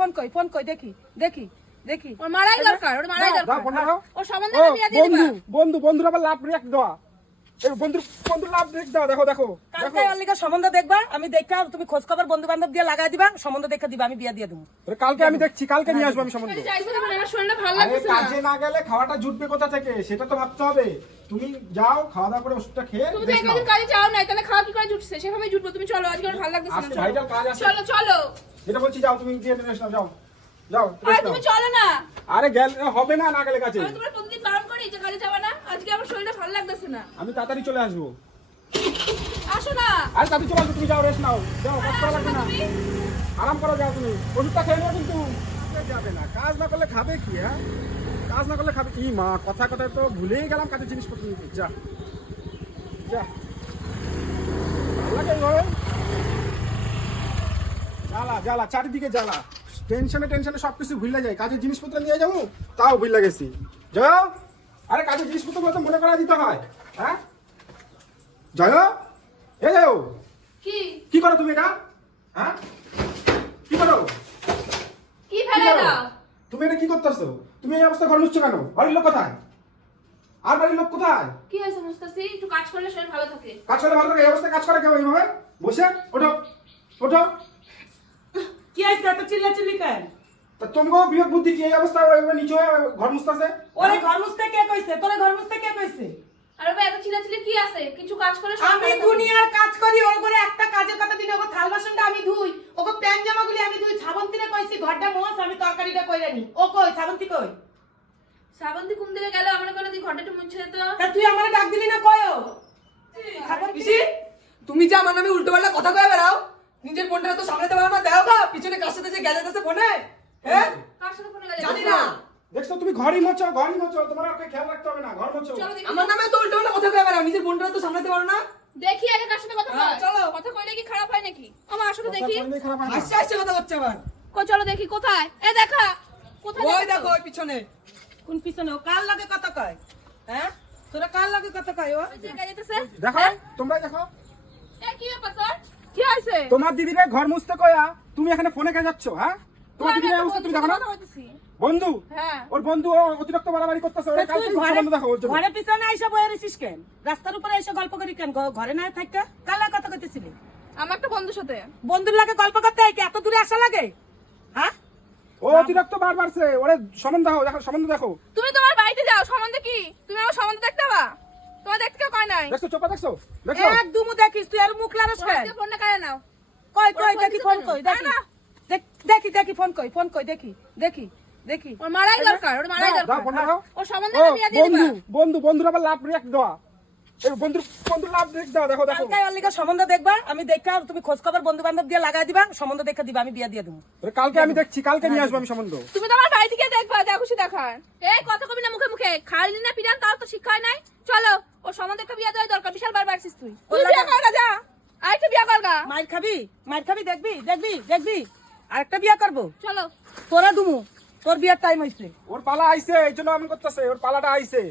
Phone কই phone কই দেখি দেখি দেখি। ওর মারাই দরকার ওর মারাই দরকার। দাও, ফোন দাও। ওর সম্বন্ধে ও, বিয়ে দিয়ে দিবা। বন্ধু বন্ধু বন্ধুর আবার লাভ রেক দেওয়া। এই বন্ধুর বন্ধুর লাভ রেক দেওয়া দেখো দেখো কালকে দেখো। লিগে সম্বন্ধ দেখবা আমি দেখা তুমি খোঁজ খবর বন্ধু বান্ধব দিয়ে লাগাই দিবা সম্বন্ধ দেখে দিবা আমি বিয়া দিয়ে দেবো। আরে কালকে আমি দেখছি কালকে নিয়ে আসব আমি সম্বন্ধ। কাজে না গেলে খাওয়াটা জুটবে কোথা থেকে? সেটা তো ভাবতে হবে। তুমি যাও খাওয়া দাওয়া করে ওষুধটা খেয়ে তুমি তো একদিন কাজে যাও না তাহলে খাওয়া কি করে জুটছে? সেভাবে জুটবো। তুমি চলো আজকে ভালো কাজ আছে। চলো চলো। যেটা বলছি যাও তুমি গিয়ে রেস্ট নাও যাও। যাও আরে তুমি চলো না। আরে গেল হবে না না গেলে কাছে। আমি তোমার প্রতিদিন বারণ করি যে কাজে যাবে না। আজকে আমার শরীরটা ভালো লাগতেছে না। আমি তাড়াতাড়ি চলে আসব। আসো না। আরে তাড়াতাড়ি চলে আসব তুমি যাও রেস্ট নাও। যাও আসো লাগবে না। আরাম করো যাও তুমি। ওষুধটা খেয়ে নেব কিন্তু। যাবে না। কাজ না করলে খাবে কি হ্যাঁ? কাজ না করলে খাবে কি? মা কথা কথা তো ভুলেই গেলাম কাজের জিনিসপত্র নিতে। যা। যা। ভালো লাগে এইভাবে জ্বালা জ্বালা চারিদিকে জ্বালা। টেনশনে টেনশনে সব কিছু ভুলে যায় কাজের জিনিসপত্র নিয়ে যাব তাও ভুলে গেছি। জয় আরে কাজের জিনিসপত্র তো মনে করা দিতে হয় হ্যাঁ? জয় এ জয় কি? কি করো তুমি এটা? হ্যাঁ? কি করো? কি ফেলে দাও? তুমি এটা কি করতেছো? তুমি এই অবস্থা ঘর মুছছো কেন? বাড়ির লোক কোথায়? আর বাড়ির লোক কোথায়? কি হয়েছে মুস্তাসি একটু কাজ করলে শরীর ভালো থাকে। কাজ করে ভালো থাকে এই অবস্থায় কাজ করে কেউ এইভাবে? বসে ওঠো ওঠো। আছে এত চিল্লা চিল্লি কেন? তা তোমাকেও বিয়োগ বুদ্ধি কি অবস্থা ওইভাবে নিচে ঘর মুছতেছে? ওরে ঘর মুছতে কে কইছে? তোরে ঘর মুছতে কে কইছে? আরে ভাই এত চিল্লাচিল্লি কি আছে? কিছু কাজ শরীর আমি। দুনিয়ার কাজ করি ওর করে একটা কাজের কথা দিন ওকে থাল বাসনটা আমি ধুই ওকে প্যান জামাগুলি আমি ধুই শ্রাবন্তীরে কইছি ঘরটা মোছ আমি তরকারিটা কইরা নি। ও কই? শ্রাবন্তী কই? শ্রাবন্তী ঘুম থেকে গেল আমার কোনো দিন ঘরটা মুছে যেত তা তুই আমারে ডাক দিলি না কয়ও তুমি যে আমার নামে উল্টো পাল্টা কথা কয়ে বেড়াও নিজের বোনটা তো সামলাতে পারো না গা পিছনে কার সাথে যে গেলে আছে ফোনে? হ্যাঁ? কার সাথে ফোনে গেলে জানি না। দেখছ তুমি ঘরই মোছো ঘরই মোছো তোমার আর খেয়াল রাখতে হবে না ঘর মোছো। চলো আমার নামে তো উল্টো পাল্টা কথা কয়ে বেড়াও নিজের বোনটা তো সামলাতে পারো না। দেখি আগে কার সাথে কথা হ্যাঁ, কয় চলো। কথা কইলে কি খারাপ হয় নাকি? আমার আসলে দেখি। কথা হয় না। আসছে আসছে কথা হচ্ছে আবার। কই চলো দেখি কোথায়? এ দেখা। কোথায় ওই দেখো? ওই পিছনে। কোন পিছনে? ও কার লাগে কথা কয়? হ্যাঁ? তোরা কার লাগে কথা কয় ও। দেখো তোমরা দেখো। এ কি ব্যাপার তোর কি হয়েছে? তোমার দিদিরে ঘর মুছতে কয়া তুমি এখানে ফোনে কেন যাচ্ছ হ্যাঁ? তোমার দিদির অবস্থা তুমি দেখো না? বন্ধু হ্যাঁ। ওর বন্ধু অতিরিক্ত বাড়াবাড়ি করতেছে ওরে ঘরে দেখো ওর ঘরে পিছনে আইসা বয়ে রইছিস কেন? রাস্তার উপরে এসে গল্প করি কেন? ঘরে না থাকা কার লাগে কথা কইতেছিলি? আমার একটা বন্ধুর সাথে। বন্ধুর লাগে গল্প করতে হয় কি এত দূরে আসা লাগে? হ্যাঁ? ও অতিরিক্ত বার বাড়ছে ওরে সম্বন্ধ দেখো দেখো সম্বন্ধ দেখো। তুমি তোমার বাড়িতে যাও সম্বন্ধে কি? তুমি আমার সম্বন্ধে দেখতে পাবা? তোমার দেখতে কেউ কয় নাই? দেখছ চোপা দেখছ? দেখছ? এক দুমু দেখিস তুই আর মুখ লারস কেন? ফোনটা নাও। কই কই দেখি ফোন কই দেখি। দেখি দেখি ফোন কই ফোন কই দেখি দেখি দেখি। ওর মারাই দরকার ওর মারাই দরকার। দাও। ওর সম্বন্ধে বিয়ে দিয়ে বন্ধু দিবা। বন্ধু বন্ধুর আবার লাভ দেওয়া। এই বন্ধুর বন্ধুর লাভ রেক দেওয়া দেখো দেখো। কালকে ওর লিগে সম্বন্ধ দেখবা আমি দেখা তুমি খোঁজ খবর বন্ধু বান্ধব দিয়ে লাগাই দিবা সম্বন্ধ দেখে দিবা আমি বিয়া দিয়ে দেবো কালকে আমি দেখছি কালকে নিয়ে আসব আমি সম্বন্ধ। তুমি তোমার বাড়ি থেকে দেখবা যা খুশি দেখার। এই কথা কবি না মুখে মুখে। খাইলি না পিরান তাও তো শিক্ষা নাই। চলো ওর সম্বন্ধে একটা বিয়ে দেওয়া দরকার বিশাল বার বাড়ছিস তুই। তুই বিয়ে কর না, যা। আরেকটা বিয়ে কর গা মাইর খাবি মাইর খাবি দেখবি দেখবি দেখবি। আরেকটা বিয়া করব। চলো। তোরা দুমু তোর বিয়ার টাইম হইছে। ওর পালা আইছে এই জন্য আমি করতেছে ওর পালাটা আইছে।